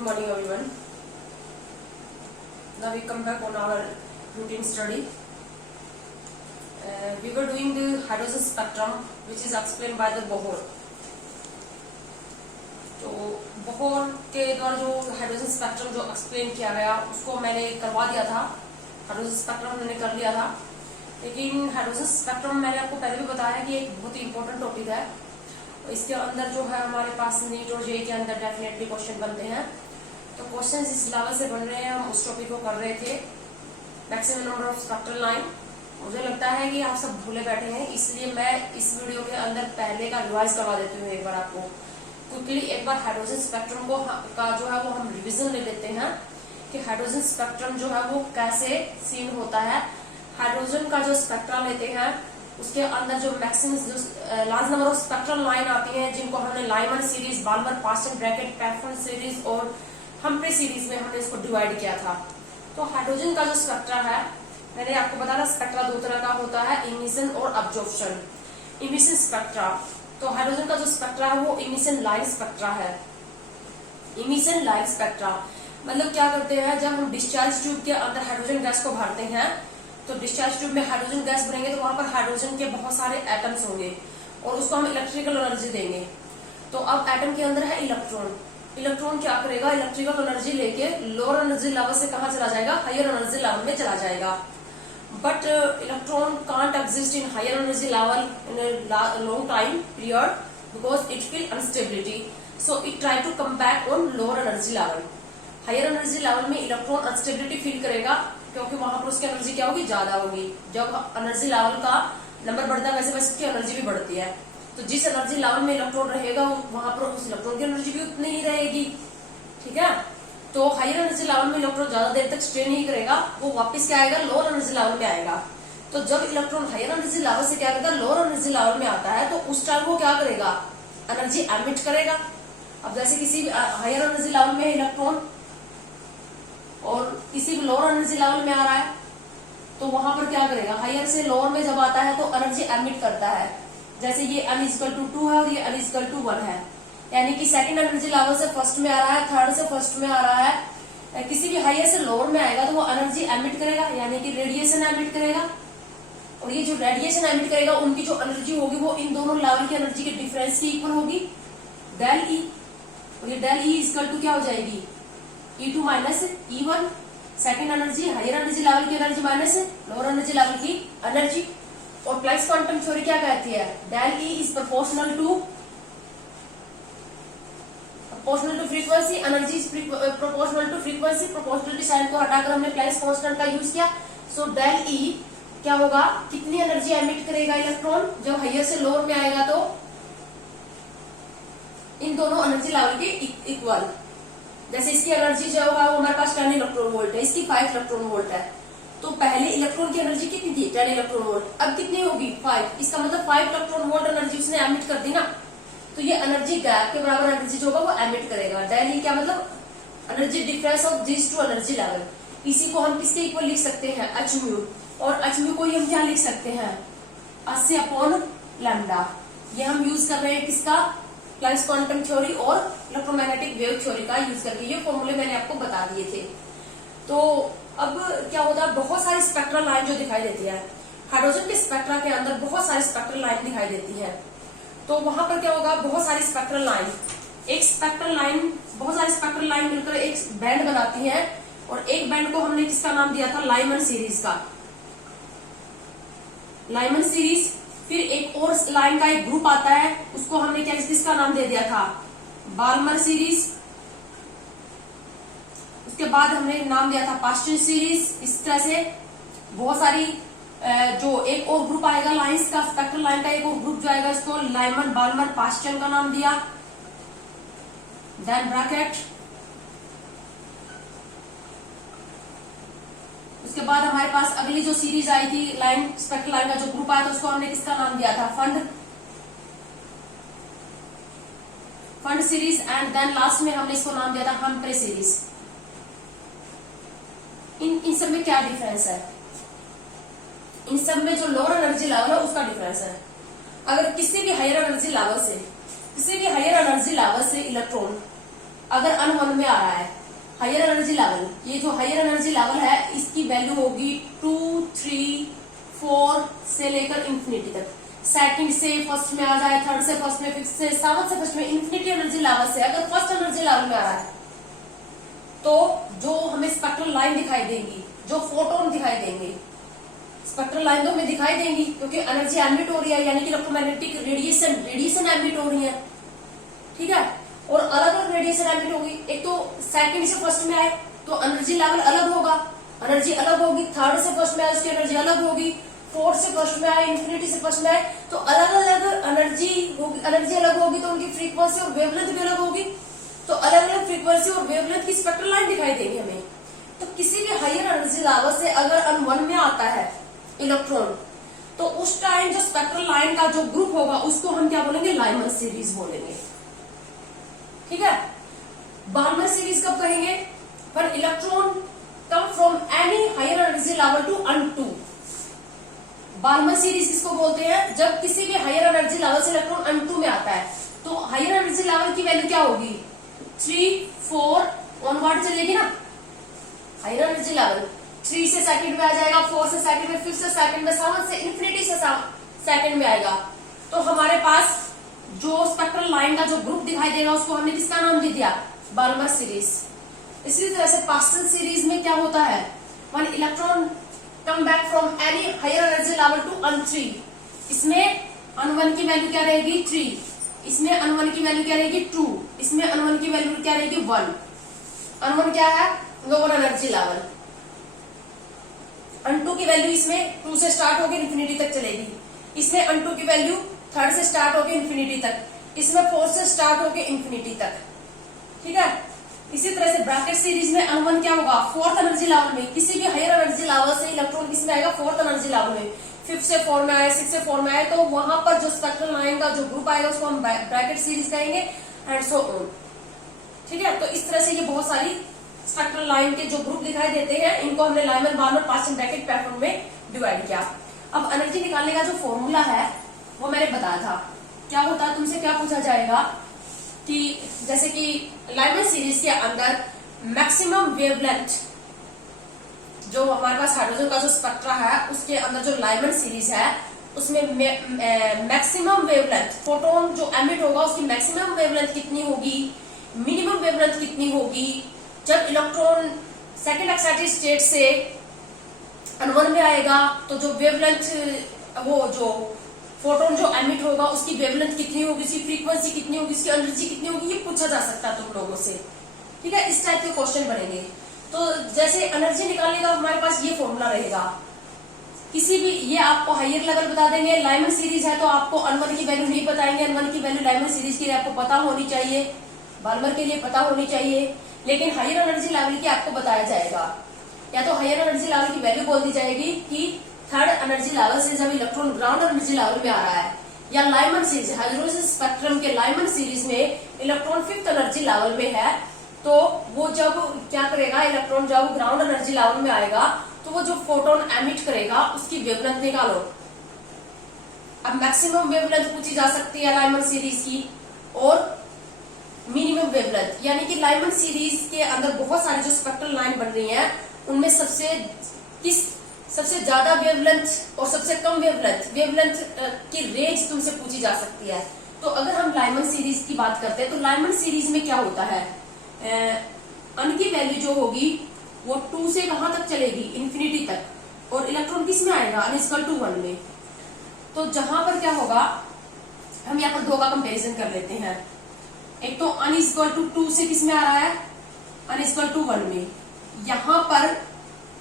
Good morning everyone. Now we come back on our routine study. We were doing the hydrogen spectrum which is explained by the Bohr. तो Bohr के द्वारा जो hydrogen spectrum जो explain किया गया उसको मैंने करवा दिया था। हाइड्रोजन स्पेक्ट्रम मैंने कर लिया था, लेकिन हाइड्रोजन स्पेक्ट्रम मैंने आपको पहले भी बताया कि एक बहुत ही इंपॉर्टेंट टॉपिक है। इसके अंदर जो है हमारे पास नीट और जेईई के अंदर डेफिनेटली क्वेश्चन बनते हैं। तो क्वेश्चन इस लेवल से बन रहे हैं, हम उस टॉपिक को कर रहे थे। Maximum number of spectral line, मुझे लगता है कि आप सब भूले बैठे हैं, इसलिए मैं इस वीडियो के अंदर पहले का रिवाइज करवा देती हूँ एक बार आपको क्विकली। एक बार हाइड्रोजन स्पेक्ट्रम का जो है वो हम रिवीजन ले लेते हैं कि हाइड्रोजन स्पेक्ट्रम जो है वो कैसे सीन होता है। हाइड्रोजन का जो स्पेक्ट्रम लेते हैं उसके अंदर जो मैक्सिमम जो large number of spectral line आती हैं, जिनको हमने Lyman series, Balmer Paschen Brackett, Pfund series और हम्फ्री सीरीज में हमने इसको डिवाइड किया था। तो हाइड्रोजन का जो स्पेक्ट्रा है, मैंने आपको बताया स्पेक्ट्रा दो तरह का होता है, इमिशन और अब्जॉर्प्शन। इमिशन स्पेक्ट्रा, तो हाइड्रोजन का जो स्पेक्ट्रा है वो इमिशन लाइन स्पेक्ट्रा है। इमिशन लाइन स्पेक्ट्रा मतलब क्या करते हैं, जब हम डिस्चार्ज ट्यूब के अंदर हाइड्रोजन गैस को भरते हैं तो डिस्चार्ज ट्यूब में हाइड्रोजन गैस भरेंगे तो वहां पर हाइड्रोजन के बहुत सारे एटम्स होंगे और उसको हम इलेक्ट्रिकल एनर्जी देंगे। तो अब एटम के अंदर है इलेक्ट्रॉन, इलेक्ट्रॉन क्या करेगा, इलेक्ट्रिकल एनर्जी लेके लोअर एनर्जी लेवल से कहां चला जाएगा, हायर एनर्जी लेवल में चला जाएगा। But electron can't exist in higher energy level in a long time period because it feel instability, so it try to come back on lower energy level. Higher energy level में electron instability feel करेगा क्योंकि वहां पर उसकी energy क्या होगी, ज्यादा होगी। जब एनर्जी लेवल का नंबर बढ़ता है वैसे वैसे उसकी एनर्जी भी बढ़ती है। तो जिस एनर्जी लेवल में इलेक्ट्रॉन रहेगा वहां पर उस इलेक्ट्रॉन की एनर्जी भी उतनी ही रहेगी, ठीक है। तो हायर एनर्जी लेवल में इलेक्ट्रॉन ज्यादा देर तक स्टे नहीं करेगा, वो वापस क्या आएगा, लोअर एनर्जी लेवल में आएगा। तो जब इलेक्ट्रॉन हायर एनर्जी लेवल से क्या करता है, लोअर एनर्जी लेवल में आता है, तो उस टाइम वो क्या करेगा, एनर्जी एमिट करेगा। अब जैसे किसी भी हायर एनर्जी लेवल में इलेक्ट्रॉन और किसी भी लोअर एनर्जी लेवल में आ रहा है, तो वहां पर क्या करेगा, हायर से लोअर में जब आता है तो एनर्जी एमिट करता है। जैसे ये n=2 है और ये n=1 है, यानी कि सेकंड एनर्जी लेवल से फर्स्ट में आ रहा है, थर्ड से फर्स्ट में आ रहा है, किसी भी हायर से लोअर में आएगा तो वो एनर्जी एमिट करेगा, यानी कि रेडिएशन एमिट करेगा। और ये जो रेडिएशन एमिट करेगा उनकी जो एनर्जी होगी वो इन दोनों लेवल की एनर्जी के डिफरेंस की इक्वल होगी, डेल ई। और ये डेल ई इक्वल क्या हो जाएगी, E2 minus E1। Second energy higher energy level की energy minus lower energy level की एनर्जी। और प्लैंक्स क्वांटम थ्योरी क्या कहती है, del E is proportional to frequency, energy is proportional to frequency. Proportionality sign को हटाकर हमने प्लैंक्स कांस्टेंट का यूज किया। सो डेल ई क्या होगा, कितनी एनर्जी एमिट करेगा इलेक्ट्रॉन जब हायर से लोअर में आएगा, तो इन दोनों एनर्जी लेवल के इक्वल। जैसे इसकी एनर्जी जो होगा वो हमारे पास 10 इलेक्ट्रॉन वोल्ट है, इसकी 5 इलेक्ट्रॉन वोल्ट है। तो पहले इलेक्ट्रॉन की एनर्जी कितनी थी, 10 इलेक्ट्रॉन वोल्ट, अब कितनी होगी, 5। इसका मतलब 5 इलेक्ट्रॉन वोल्ट एनर्जी उसने एमिट कर दी ना, तो ये एनर्जी गैप के बराबर एनर्जी जो होगा वो एमिट करेगा। डेल ई क्या मतलब, energy difference of this two energy level. इसी को हम किसके इक्वल लिख सकते हैं, एच म्यू। और एच म्यू को हम क्या लिख सकते हैं, 80/लैम्डा। ये हम यूज कर रहे हैं किसका, प्लैंक्स क्वांटम थ्योरी और इलेक्ट्रोमैग्नेटिक वेव थ्योरी का यूज करके। ये फॉर्मूले मैंने आपको बता दिए थे। तो अब क्या होता है, बहुत सारी स्पेक्ट्रल लाइन जो दिखाई देती है हाइड्रोजन के स्पेक्ट्रा के अंदर, बहुत सारी स्पेक्ट्रल लाइन दिखाई देती है। तो वहां पर क्या होगा, बहुत सारी स्पेक्ट्रल लाइन, एक स्पेक्ट्रल लाइन, बहुत सारी स्पेक्ट्रल लाइन मिलकर एक बैंड बनाती है। और एक बैंड को हमने किसका नाम दिया था, लाइमन सीरीज का, लाइमन सीरीज। फिर एक और लाइन का एक ग्रुप आता है, उसको हमने क्या किसका नाम दे दिया था, बाल्मर सीरीज। उसके बाद हमने नाम दिया था पास्टन सीरीज। इस तरह से बहुत सारी जो एक और ग्रुप आएगा लाइंस का, स्पेक्ट्रल लाइन का एक और ग्रुप जो आएगा, इसको लाइमन बाल्मर पास्टन का नाम दिया, देन ब्रैकेट। उसके बाद हमारे पास अगली जो सीरीज आई थी लाइन, स्पेक्ट्रल लाइन का जो ग्रुप आया था, उसको हमने किसका नाम दिया था, Pfund series. And then last में हमने इसको नाम दिया था हम्फ्री सीरीज। इन सब में क्या डिफरेंस है, इन सब में जो लोअर एनर्जी लेवल है उसका डिफरेंस है। अगर किसी भी हायर एनर्जी लेवल से इलेक्ट्रॉन अगर N1 में आ रहा है हायर एनर्जी लेवल, ये जो हायर एनर्जी लेवल है इसकी वैल्यू होगी 2, 3, 4 से लेकर इंफिनिटी तक। सेकंड से फर्स्ट में आ जाए, थर्ड से फर्स्ट में, फिफ्थ से सेवंथ से फर्स्ट में, इंफिनिटी एनर्जी लेवल से अगर फर्स्ट एनर्जी लेवल में आ रहा है तो जो हमें स्पेक्ट्रल लाइन दिखाई देंगी, जो फोटोन दिखाई देंगे, स्पेक्ट्रल लाइन तो हमें दिखाई देंगी क्योंकि एनर्जी एमिट हो रही है, यानी कि इलेक्ट्रोमैग्नेटिक रेडिएशन एमिट हो रही है, ठीक है। और अलग अलग रेडिएशन एमिट होगी, एक तो सेकंड से फर्स्ट में आए तो एनर्जी लेवल अलग होगा, एनर्जी अलग होगी, थर्ड से फर्स्ट में आए उसकी एनर्जी अलग होगी, फोर्थ से फर्स्ट में आए, इंफिनिटी से फर्स्ट में आए तो अलग अलग एनर्जी होगी, एनर्जी अलग होगी तो उनकी फ्रीक्वेंसी और वेवलेंथ भी अलग होगी, तो अलग अलग फ्रीक्वेंसी और वेवलेंथ की स्पेक्ट्रल लाइन दिखाई देगी हमें। तो किसी भी हायर एनर्जी लेवल से अगर N1 में आता है इलेक्ट्रॉन तो उस टाइम जो स्पेक्ट्रल लाइन का जो ग्रुप होगा उसको हम क्या बोलेंगे, लाइमन सीरीज बोलेंगे, ठीक है। बार्मर सीरीज कब कहेंगे, पर electron come from any higher energy level to N2। Balmer series किसको बोलते हैं, जब किसी भी हायर एनर्जी लेवल से इलेक्ट्रॉन N2 में आता है तो हायर एनर्जी लेवल की वैल्यू क्या होगी, 3, 4 ऑनवर्ड चलेगी ना। हायर एनर्जी लेवल 3 से सेकंड में आ जाएगा, 4 से सेकंड में, 5 से सेकंड में, 7 से इंफिनिटी से सेकंड में आएगा। तो हमारे पास जो स्पेक्ट्रल लाइन का जो ग्रुप दिखाई देगा उसको हमने किसका नाम दे दिया, बार्मर सीरीज। इसी तरह से पास्कल सीरीज में क्या होता है, one electron come back from any higher energy level to N3, इसमें N1 की वैल्यू क्या रहेगी 3, इसमें N1 की वैल्यू क्या रहेगी 2, इसमें N1 की वैल्यू क्या रहेगी 1। N1 क्या है, लोअर एनर्जी लेवल, N2 की वैल्यू इसमें 2 से स्टार्ट होकर इंफिनिटी तक चलेगी, इसमें N2 की वैल्यू 3 से स्टार्ट होकर इंफिनिटी तक, इसमें 4 से स्टार्ट होकर इंफिनिटी तक, ठीक है। इसी तरह से ब्रैकेट सीरीज में N1 क्या होगा, 4th एनर्जी लेवल में, किसी भी हायर एनर्जी लेवल से इलेक्ट्रॉन किसमें आएगा, 4th एनर्जी लेवल में, 5th से 4 में आए, 6 से 4 में आए तो वहां पर जो स्पेक्ट्रल लाइन का जो ग्रुप आएगा उसको हम ब्रैकेट सीरीज कहेंगे, एंड सो ऑन, ठीक है। तो इस तरह से ये बहुत सारी स्पेक्ट्रल लाइन के जो ग्रुप दिखाई देते हैं इनको हमने Lyman Barmer pascal bracket pattern में डिवाइड किया। अब एनर्जी निकालने का जो फॉर्मूला है वो मैंने बताया था, क्या होता है, तुमसे क्या पूछा जाएगा कि जैसे कि लाइमन सीरीज के अंदर मैक्सिमम वेवलेंथ, जो हमारे पास हाइड्रोजन का जो स्पेक्ट्रा है उसके अंदर जो लाइमन सीरीज है उसमें मैक्सिमम वेवलेंथ, फोटोन जो एमिट होगा उसकी मैक्सिमम वेवलेंथ कितनी होगी, मिनिमम वेवलेंथ कितनी होगी, जब इलेक्ट्रॉन सेकेंड एक्साइटेड स्टेट से N1 में आएगा तो जो वेवलेंथ, वो जो फोटोन जो एमिट होगा उसकी वेवलेंथ कितनी होगी, उसकी फ्रीक्वेंसी कितनी होगी, उसकी एनर्जी कितनी होगी, ये पूछा जा सकता है तुम लोगों से, ठीक है। इस टाइप के क्वेश्चन बनेंगे। तो जैसे एनर्जी निकालने का हमारे पास ये फॉर्मूला रहेगा, किसी भी, ये आपको हायर लेवल बता देंगे, लाइमन सीरीज है तो आपको N1 की वैल्यू नहीं बताएंगे, N1 की वैल्यू लाइमन सीरीज के लिए आपको पता होनी चाहिए, बार्मर के लिए पता होनी चाहिए, लेकिन हायर एनर्जी लेवल की आपको बताया जाएगा, या तो हायर एनर्जी लेवल की वैल्यू बोल दी जाएगी कि 3rd एनर्जी लेवल से जब इलेक्ट्रॉन ग्राउंड एनर्जी लेवल में आ रहा है, या लाइमन सीरीज हाइड्रोजन स्पेक्ट्रम के लाइमन सीरीज में इलेक्ट्रॉन 5th एनर्जी लेवल में है तो वो जब क्या करेगा, इलेक्ट्रॉन जब ग्राउंड एनर्जी लेवल में आएगा तो वो जो फोटोन एमिट करेगा उसकी वेवलेंथ निकालो। अब मैक्सिमम वेवलेंथ पूछी जा सकती है लाइमन सीरीज की, और मिनिमम वेवलेंथ, यानी कि लाइमन सीरीज के अंदर बहुत सारी जो स्पेक्ट्रल लाइन बन रही है उनमें सबसे ज्यादा वेवलेंथ और सबसे कम वेवलेंथ की रेंज तुमसे पूछी जा सकती है। तो अगर हम लाइमन सीरीज की बात करते हैं तो लाइमन सीरीज में क्या होता है, अन की वैल्यू जो होगी वो 2 से कहां तक चलेगी, इंफिनिटी तक, और इलेक्ट्रॉन किस में आएगा, N=1 में। तो जहां पर क्या होगा, हम यहाँ पर 2 का कंपेरिजन कर लेते हैं। एक तो N=2 से किस में आ रहा है, N=1 में। यहां पर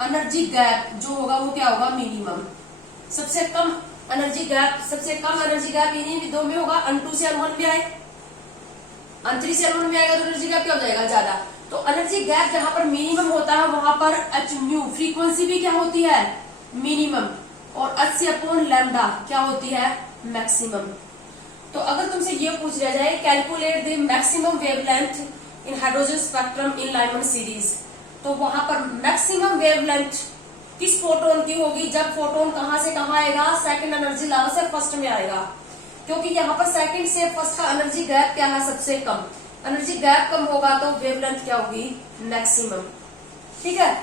एनर्जी गैप जो होगा वो क्या होगा, मिनिमम। सबसे कम एनर्जी गैप इन्हीं 2 में होगा, N2 से N1 में आए, N3 से N1 में आएगा तो एनर्जी गैप क्या हो जाएगा, ज्यादा। तो एनर्जी गैप जहां पर मिनिमम होता है वहां पर hν फ्रीक्वेंसी भी क्या होती है, मिनिमम, और h/λ क्या होती है, मैक्सिमम। तो अगर तुमसे ये पूछ लिया जाए calculate the maximum wavelength in hydrogen spectrum in Lyman series, तो वहां पर मैक्सिमम वेवलेंथ किस फोटोन की होगी, जब फोटोन कहां से कहां आएगा, सेकंड एनर्जी लेवल से फर्स्ट में आएगा, क्योंकि यहाँ पर सेकंड से फर्स्ट का एनर्जी गैप क्या है, सबसे कम, एनर्जी गैप कम होगा तो वेवलेंथ क्या होगी, मैक्सिमम। ठीक है,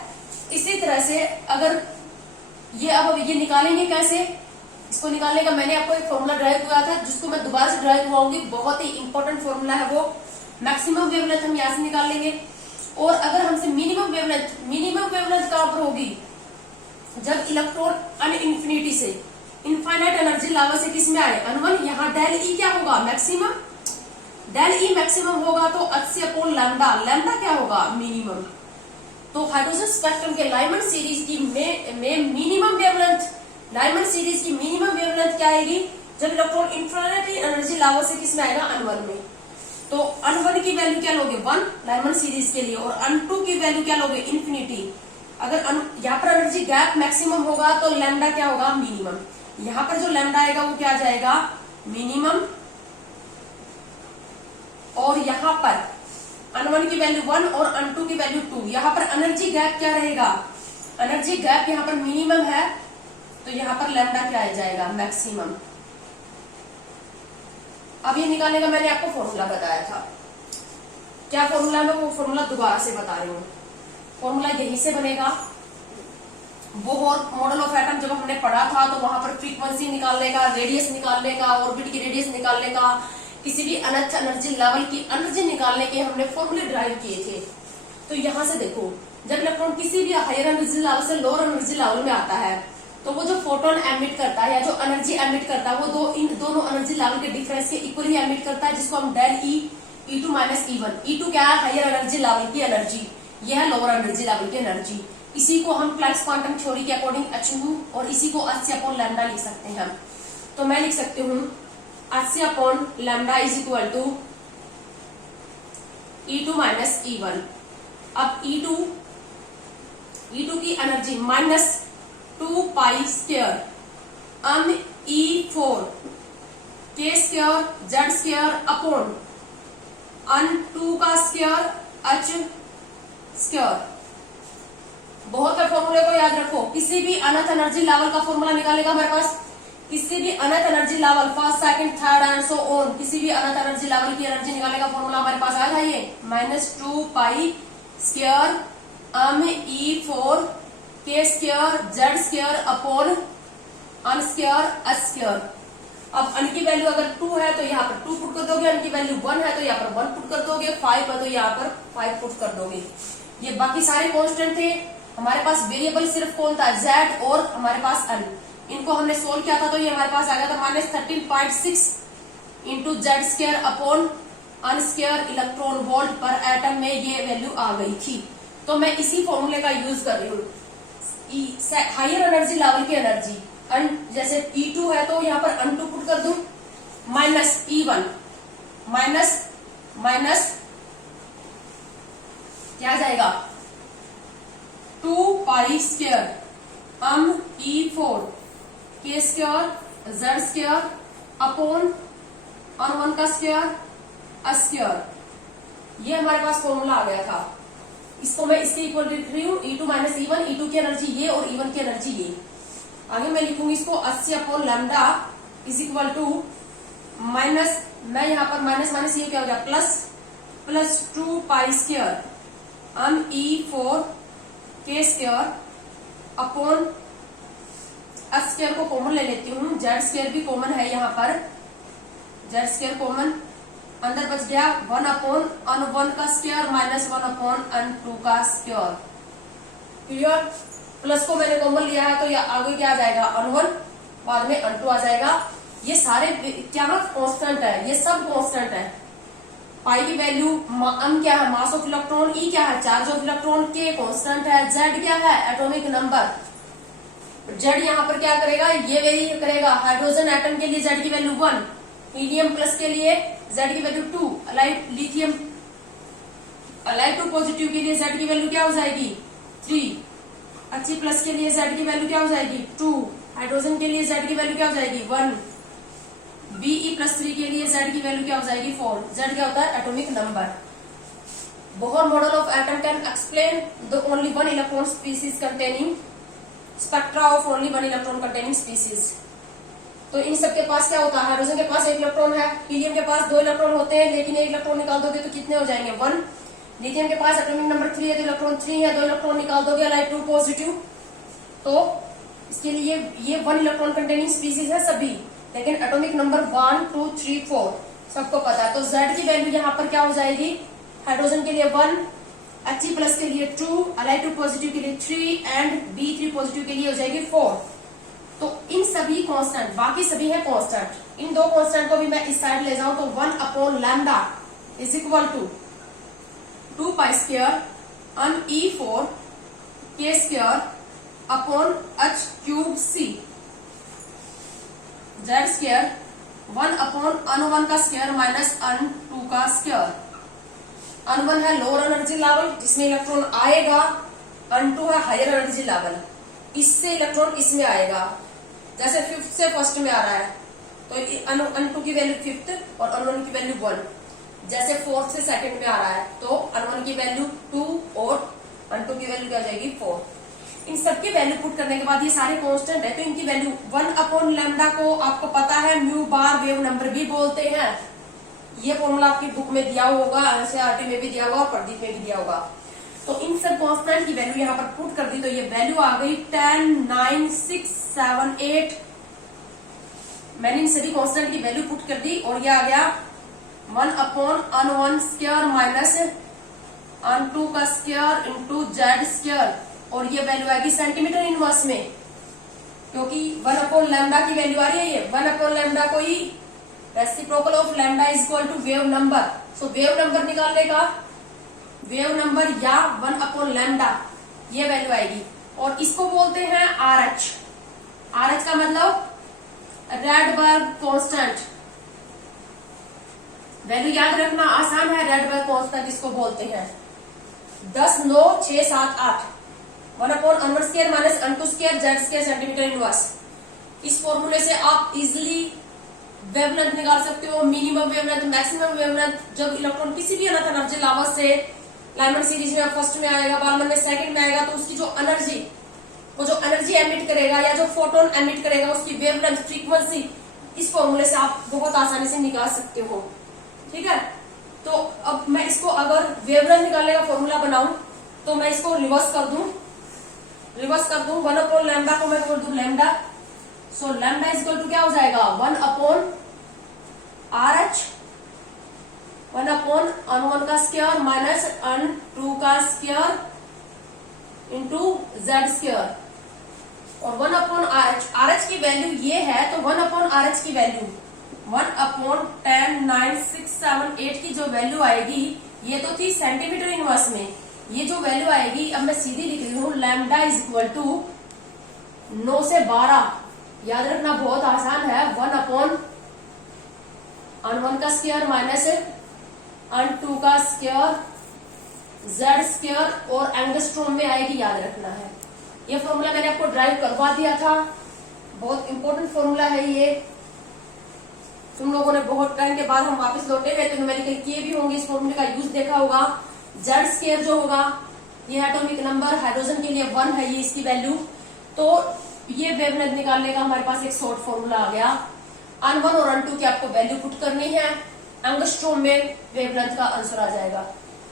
इसी तरह से अगर ये अब ये निकालेंगे कैसे, इसको निकालने का मैंने आपको एक फॉर्मूला ड्राइव किया था जिसको मैं दोबारा से ड्राइव करवाऊंगी, बहुत ही इंपॉर्टेंट फॉर्मूला है वो। मैक्सिमम वेवलेंथ हम यहाँ से निकाल लेंगे, और अगर हमसे मिनिमम वेवलेंथ कहां पर होगी, जब इलेक्ट्रॉन अनइंफिनिटी से इनफाइनाइट एनर्जी लेवल से किस में आए, अनवन। यहाँ डेल ई क्या होगा, मैक्सिमम। डेल ई मैक्सिमम होगा तो h अपॉन लैम्डा, लैम्डा क्या होगा, मिनिमम। तो हाइड्रोजन स्पेक्ट्रम के लाइमन सीरीज की में मिनिमम वेवलेंथ, लाइमन सीरीज की मिनिमम वेवलेंथ क्या आएगी, जब इलेक्ट्रॉन इनफाइनाइट एनर्जी लेवल से किस में आएगा, अनवन में। तो अन1 की वैल्यू क्या लोगे, 1 लाइमन सीरीज के लिए, और अन2 की वैल्यू क्या लोगे, इन्फिनिटी। अगर यहाँ पर एनर्जी गैप मैक्सिमम होगा तो लैम्डा क्या होगा, मिनिमम। यहाँ पर जो लैम्डा आएगा वो क्या आ जाएगा, मिनिमम, और यहाँ पर अन1 की वैल्यू 1 और अन2 की वैल्यू 2। यहाँ पर एनर्जी गैप क्या रहेगा, एनर्जी गैप यहाँ पर मिनिमम है तो यहाँ पर लैम्डा क्या आ जाएगा, मैक्सिमम। अब ये निकालने का मैंने आपको फॉर्मूला बताया था, क्या फॉर्मूला, मैं वो फॉर्मूला दोबारा से बता रही हूँ। फॉर्मूला यहीं से बनेगा। बोहर मॉडल ऑफ एटम जब हमने पढ़ा था तो वहां पर फ्रीक्वेंसी निकालने का, रेडियस निकालने का, ऑर्बिट की रेडियस निकालने का, किसी भी अनंत एनर्जी लेवल की एनर्जी निकालने के हमने फॉर्मूले ड्राइव किए थे। तो यहाँ से देखो, जब इलेक्ट्रॉन किसी भी हायर एनर्जी लेवल से लोअर एनर्जी लेवल में आता है तो वो जो फोटोन एमिट करता है या जो एनर्जी एमिट करता है वो इन दोनों एनर्जी लेवल के डिफरेंस के इक्वली एमिट करता है, जिसको हम del E two minus E one. E two क्या है, हायर एनर्जी लेवल की एनर्जी, यह है लोअर एनर्जी लेवल की एनर्जी। इसी को हम प्लैंक्स क्वांटम थ्योरी के अकॉर्डिंग h और इसी को h अपॉन लैम्डा लिख सकते हैं हम। तो मैं लिख सकती हूँ h upon lambda is equal to E2 minus E1। अब E2 की energy minus 2 pi square n E4 k square z square upon n 2 का स्क्वायर h स्क्वायर। बहुत है, फॉर्मूले को याद रखो। किसी भी अनंत एनर्जी लेवल का फॉर्मूला निकालेगा हमारे पास, किसी भी अनंत energy level, first second third and so on, किसी भी अनंत एनर्जी लेवल की एनर्जी निकालने का फॉर्मूला हमारे पास आया था ये, माइनस 2 पाई स्क्वायर अम E4 k square z square upon n square h square. अब अन की वैल्यू अगर 2 है तो यहाँ पर 2 पुट कर दोगे, अन की वैल्यू 1 है तो यहाँ पर 1 पुट कर दोगे, 5 है तो यहाँ पर 5 पुट कर दोगे। ये बाकी सारे कांस्टेंट थे, हमारे पास वेरिएबल सिर्फ कौन था, z और हमारे पास अन। इनको हमने सोल्व किया था तो ये हमारे पास आ गया था minus 13.6 into Z square upon n square electron volt पर एटम में ये वैल्यू आ गई थी। तो मैं इसी फॉर्मूले का यूज कर रही हूँ। हायर एनर्जी लेवल की एनर्जी जैसे E2 है तो यहाँ पर अन 2 पुट कर दूं, माइनस E1 माइनस क्या आ जाएगा 2 पाई स्क्वायर अम E4 k square z square upon n 1 का स्क्वायर h स्क्वायर। ये हमारे पास फॉर्मूला आ गया था। इसको मैं इसके इक्वल लिख रही हूँ, E2 माइनस E1, E2 की एनर्जी ये और E1 की एनर्जी ये। आगे मैं लिखूंगी इसको 80 upon lambda is equal to minus, मैं यहाँ पर माइनस माइनस ये क्या हो गया प्लस 2 पाई स्क्वायर अम E4 k square upon h square को कॉमन ले लेती हूँ, z स्क्वायर भी कॉमन है यहाँ पर, z स्क्वायर कॉमन अंदर बच गया 1 अपॉन अन 1 का स्क्वायर माइनस 1 अपॉन अन 2 का स्क्वायर। क्लियर, प्लस को मैंने कॉमन लिया है तो आगे क्या आ जाएगा अन 1, बाद में अन 2 आ जाएगा। ये सारे क्या कांस्टेंट है, ये सब कांस्टेंट है। पाई की वैल्यू, अन क्या है मास ऑफ इलेक्ट्रॉन, ई क्या है चार्ज ऑफ इलेक्ट्रॉन, के कांस्टेंट है, जेड क्या है एटॉमिक नंबर। जेड यहाँ पर क्या करेगा, ये वेरी करेगा। हाइड्रोजन एटम के लिए जेड की वैल्यू 1, हीलियम प्लस के लिए जेड की वैल्यू 2, लिथियम अलाइड 2 पॉजिटिव के लिए जेड की वैल्यू क्या हो जाएगी 3, अच्छी प्लस के लिए जेड की वैल्यू क्या हो जाएगी 2, हाइड्रोजन के लिए जेड की वैल्यू क्या हो जाएगी 1, Be+3 के लिए जेड की वैल्यू क्या हो जाएगी 4। जेड क्या होता है atomic number. Bohr model of atom can explain the only one electron species containing spectra of only one electron containing species. तो इन सब के पास क्या होता है, हाइड्रोजन के पास एक इलेक्ट्रॉन है, हीलियम के पास 2 इलेक्ट्रॉन होते हैं, लेकिन एक इलेक्ट्रॉन निकाल दोगे तो कितने हो जाएंगे 1। लिथियम के पास एटॉमिक नंबर 3 है तो इलेक्ट्रॉन 3 है, 2 इलेक्ट्रॉन निकाल दोगे लाइक 2 पॉजिटिव। तो इसके लिए ये 1 इलेक्ट्रॉन कंटेनिंग स्पीसीज है सभी, लेकिन एटॉमिक नंबर 1 2 3 4 सबको पता है। तो Z की वैल्यू यहाँ पर क्या हो जाएगी, हाइड्रोजन के लिए 1, He+ के लिए 2, Li2 पॉजिटिव के लिए 3 एंड B3 पॉजिटिव के लिए हो जाएगी 4। तो इन सभी कांस्टेंट, बाकी सभी है कांस्टेंट, इन 2 कांस्टेंट को भी मैं इस साइड ले जाऊं तो 1/λ is equal to 2 pi square Ne4 k square upon H3C Z square 1/N1 का स्क्वायर माइनस N2 का स्क्वायर। N1 है लोअर एनर्जी लेवल जिसमें इलेक्ट्रॉन आएगा, N2 है हायर एनर्जी लेवल, इससे इलेक्ट्रॉन इसमें आएगा। जैसे 5th से 1st में आ रहा है तो N2 की वैल्यू 5th और N1 की वैल्यू 1। जैसे 4th से 2nd में आ रहा है तो N1 की वैल्यू 2 और N2 की वैल्यू क्या हो जाएगी 4। इन सबकी वैल्यू पुट करने के बाद ये सारे कांस्टेंट है तो इनकी वैल्यू 1/λ को आपको पता है म्यू बार वेव नंबर भी बोलते हैं। ये फॉर्मूला आपकी बुक में दिया होगा, एनसीईआरटी में भी दिया होगा और प्रदीप में भी दिया होगा। तो इन सब कांस्टेंट की वैल्यू यहाँ पर पुट कर दी तो ये वैल्यू आ गई 10 9 6 7 8। मैंने इन सभी कांस्टेंट की वैल्यू पुट कर दी और ये आ गया 1/N1 स्क्वायर माइनस N2 का स्क्वायर इंटू Z स्क्वायर, और ये वैल्यू आएगी सेंटीमीटर इनवर्स में, क्योंकि 1/λ की वैल्यू आ रही है। ये 1/λ को ही reciprocal of lambda is equal to wave number. So wave number निकालने का, वेव नंबर या 1/λ ये वैल्यू आएगी और इसको बोलते हैं RH। RH का मतलब रैडबर्ग कांस्टेंट। वैल्यू याद रखना आसान है, रैडबर्ग कांस्टेंट इसको बोलते हैं। 10 9 6 7 8 1/N1 square minus N2 square Z square centimetre inverse. इस फॉर्मूले से आप इजिली वेवलेंथ निकाल सकते हो, मिनिमम वेवलेंथ, मैक्सिमम वेवलेंथ। जब इलेक्ट्रॉन किसी भी अनंत एनर्जी लेवल से लाइमन सीरीज में 1st में आएगा, बालमन में 2nd में आएगा, तो उसकी जो एनर्जी, वो जो एनर्जी एमिट करेगा या जो फोटोन एमिट करेगा उसकी वेवलेंथ, फ्रीक्वेंसी, इस फॉर्मूले से आप बहुत आसानी से निकाल सकते हो। ठीक है, तो अब मैं इसको अगर वेवलेंथ निकालने का फॉर्मूला बनाऊं तो मैं इसको रिवर्स कर दूं 1/λ को मैं बोल दूं lambda. So lambda is equal to क्या हो जाएगा 1/RH 1/N1 का स्क्वायर माइनस N2 का स्क्वायर इंटू Z स्क्वायर और 1/RH। RH की वैल्यू ये है तो 1/RH की वैल्यू 1/10 9 6 7 8 की जो वैल्यू आएगी ये तो थी सेंटीमीटर इनवर्स में। ये जो वैल्यू आएगी अब मैं सीधी लिख रही हूँ, लैम्डा इज इक्वल टू 9 से 12। याद रखना बहुत आसान है, 1/N1 का स्क्वायर माइनस N2 का स्क्वायर Z स्क्वायर और एंगस्ट्रॉम में आएगी, याद रखना है। ये फॉर्मूला मैंने आपको ड्राइव करवा दिया था, बहुत इंपॉर्टेंट फॉर्मूला है ये। तुम लोगों ने बहुत टाइम के बाद हम वापस लौटे हुए तो न्यूमेरिकल किए भी होंगे, इस फॉर्मूले का यूज देखा होगा। Z स्क्वायर जो होगा ये एटॉमिक नंबर, हाइड्रोजन के लिए 1 है ये इसकी वैल्यू। तो ये वेवलेंथ निकालने का हमारे पास एक शॉर्ट फॉर्मूला आ गया। N1 और N2 की आपको वैल्यू पुट करनी है, एंगस्ट्रॉम में वेवलेंथ का आंसर आ जाएगा।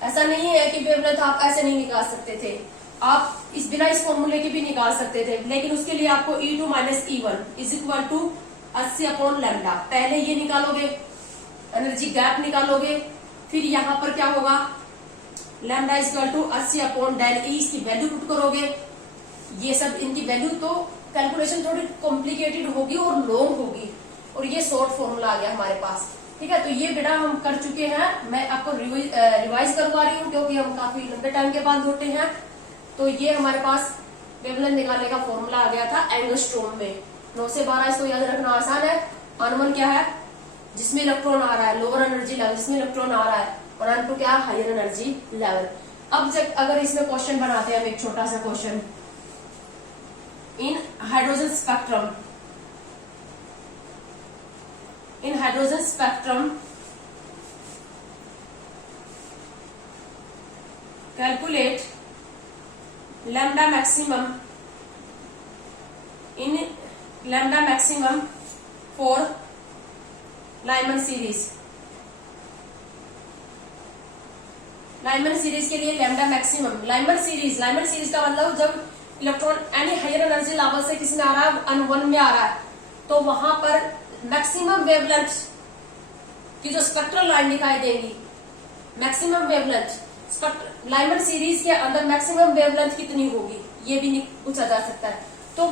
ऐसा नहीं है कि वेवलेंथ आप ऐसे नहीं निकाल सकते थे, आप इस बिना इस फॉर्मूले के भी निकाल सकते थे, लेकिन उसके लिए आपको E2 minus E1 is equal to 80/λ। पहले ये निकालोगे, एनर्जी गैप निकालोगे, फिर यहाँ पर क्या होगा lambda is equal to 80/del E, इसकी वैल्यू पुट करोगे। ये सब इनकी वैल्यू तो कैलकुलेशन थोड़ी कॉम्प्लिकेटेड होगी और लॉन्ग होगी, और ये शॉर्ट फॉर्मूला आ गया हमारे पास। ठीक है, तो ये बेटा हम कर चुके हैं, मैं आपको रिवाइज करवा रही हूँ क्योंकि हम काफी लंबे टाइम के बाद होते हैं। तो ये हमारे पास वेवलेंथ निकालने का फॉर्मूला आ गया था एंगस्ट्रॉम में। 9 से 12 इसको याद रखना आसान है। N1 क्या है जिसमें इलेक्ट्रॉन आ रहा है, लोअर एनर्जी लेवल जिसमें इलेक्ट्रॉन आ रहा है, और N2 क्या है हायर एनर्जी लेवल। अब जब अगर इसमें क्वेश्चन बनाते हैं हम, एक छोटा सा question, in hydrogen spectrum calculate lambda maximum for Lyman series. Lyman series के लिए लैम्डा मैक्सिमम, लाइमन सीरीज का मतलब जब electron any higher energy level से किसी में आ रहा है, N1 में आ रहा है, तो वहां पर मैक्सिमम वेवलेंथ की जो स्पेक्ट्रल लाइन दिखाई देगी, मैक्सिमम वेवलेंथ लाइमन सीरीज के अंदर मैक्सिमम वेवलेंथ कितनी होगी, ये भी पूछा जा सकता है। तो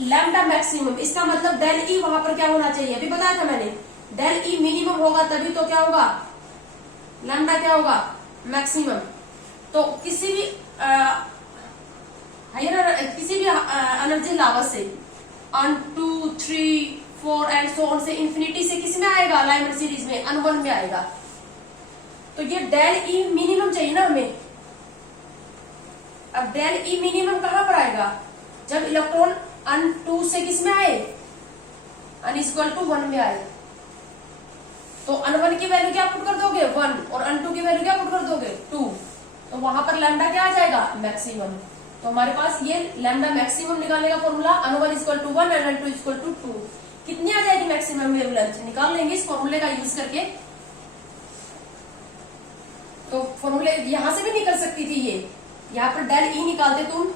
लैम्डा मैक्सिमम, इसका मतलब डेल ई वहां पर क्या होना चाहिए, अभी बताया था मैंने, डेल ई मिनिमम होगा तभी तो क्या होगा, लैम्डा क्या होगा, मैक्सिमम। तो किसी भी एनर्जी लेवल से 1, 2, 3, 4 एंड सो ऑन से इंफिनिटी से किस में आएगा, लाइमन सीरीज में N1 में आएगा। तो ये डेल ई मिनिमम चाहिए ना हमें। अब डेल ई मिनिमम कहां पर आएगा, जब इलेक्ट्रॉन N2 से किस में आए, N=1 में आए। तो N1 की वैल्यू क्या पुट कर दोगे, 1, और N2 की वैल्यू क्या पुट कर दोगे, 2। तो वहां पर लैम्डा क्या आ जाएगा, मैक्सिमम। तो हमारे पास ये लैम्डा मैक्सिमम निकालने का फॉर्मूला N1=1 एंड N2=2। कितनी आ जाएगी मैक्सिमम वेवलेंथ, निकाल लेंगे इस फॉर्मूले का यूज करके। तो फॉर्मूले यहां से भी निकल सकती थी ये, यहाँ पर डेल ई निकालते तुम,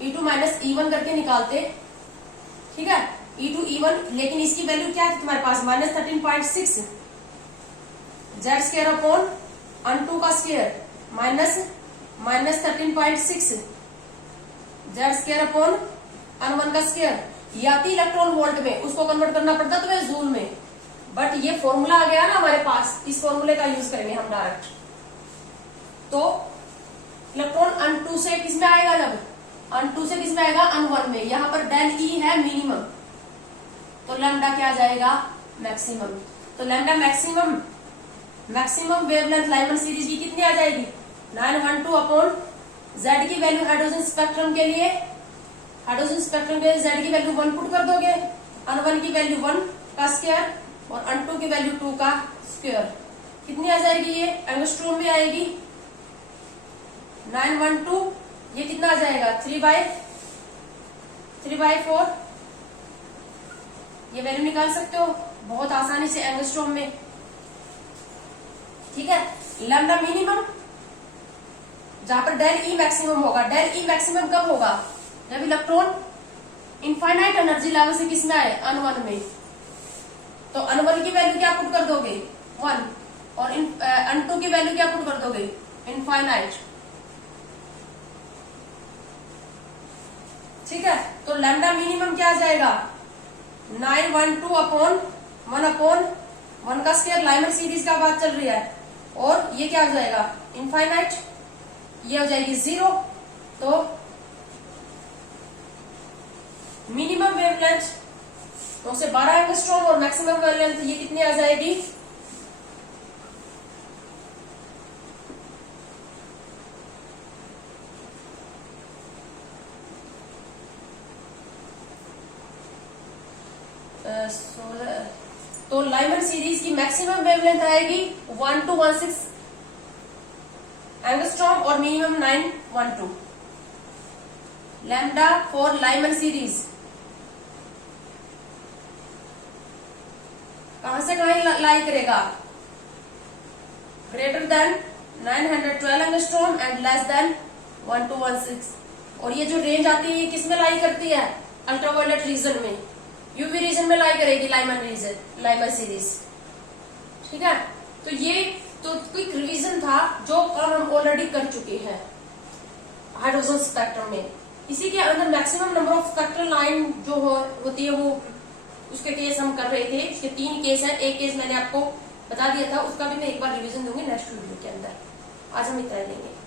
E2 - E1 करके निकालते, ठीक है, E2 E1, लेकिन इसकी वैल्यू क्या थी तुम्हारे पास, -13.6 Z² अपॉन N2 का स्क्वायर -13.6 Z² अपॉन N1 का स्क्वायर। या थी इलेक्ट्रॉन वोल्ट में, उसको कन्वर्ट करना पड़ता तुम्हें जूल में, बट ये फॉर्मूला आ गया ना हमारे पास, इस फॉर्मूले का यूज करेंगे हम डायरेक्ट। तो इलेक्ट्रॉन N2 से किस में आएगा, जब N2 से किस में आएगा, N1 में। यहाँ पर डेल ई है मिनिमम, तो लैम्डा क्या आ जाएगा, मैक्सिमम। तो lambda maximum wavelength Lyman series की कितनी आ जाएगी, 912 अपॉन जेड की वैल्यू हाइड्रोजन स्पेक्ट्रम के लिए, जेड की वैल्यू 1 पुट कर दोगे, N1 की वैल्यू 1 का स्क्वायर और N2 की वैल्यू 2 का स्क्वायर। कितनी आ जाएगी, ये एंगस्ट्रॉम में आएगी, 912, ये कितना आ जाएगा, 3/4। ये वैल्यू निकाल सकते हो बहुत आसानी से एंगस्ट्रॉम में, ठीक है। लैम्डा मिनिमम, जहां पर डेल ई मैक्सिमम होगा, डेल ई मैक्सिमम कब होगा, जब इलेक्ट्रॉन इनफाइनाइट एनर्जी लेवल से किस में आए, N1 में। तो N1 की वैल्यू क्या पुट कर दोगे, 1, और N2 की वैल्यू क्या पुट कर दोगे, इनफाइनाइट, ठीक है। तो लैम्डा मिनिमम क्या आ जाएगा, 912 अपॉन 1 का स्क्वायर, लाइमन सीरीज का बात चल रही है, और ये क्या हो जाएगा, इनफाइनाइट, ये हो जाएगी 0। तो मिनिमम वेवलेंथ तो से 12 एंगस्ट्रॉम और मैक्सिमम वेवलेंथ ये कितनी आ जाएगी, तो लाइमन सीरीज की मैक्सिमम वेवलेंथ आएगी 1216 एंगस्ट्रॉम और minimum 912। Lambda for Lyman series कहां से कहां लाई करेगा, greater than 912 angstrom and less than 1216। और ये जो रेंज आती है ये किस में लाई करती है, अल्ट्रावायलेट रीजन में, यूवी रीजन में लाई करेगी लाइमन सीरीज, ठीक है। तो ये तो क्विक रिवीजन था, जो काम हम ऑलरेडी कर चुके हैं हाइड्रोजन स्पेक्ट्रम में। इसी के अंदर maximum number of spectral line जो होती है वो, उसके केस हम कर रहे थे। उसके 3 केस हैं, एक केस मैंने आपको बता दिया था, उसका भी मैं एक बार रिवीजन दूंगी नेक्स्ट वीडियो के अंदर। आज हम इतना लेंगे।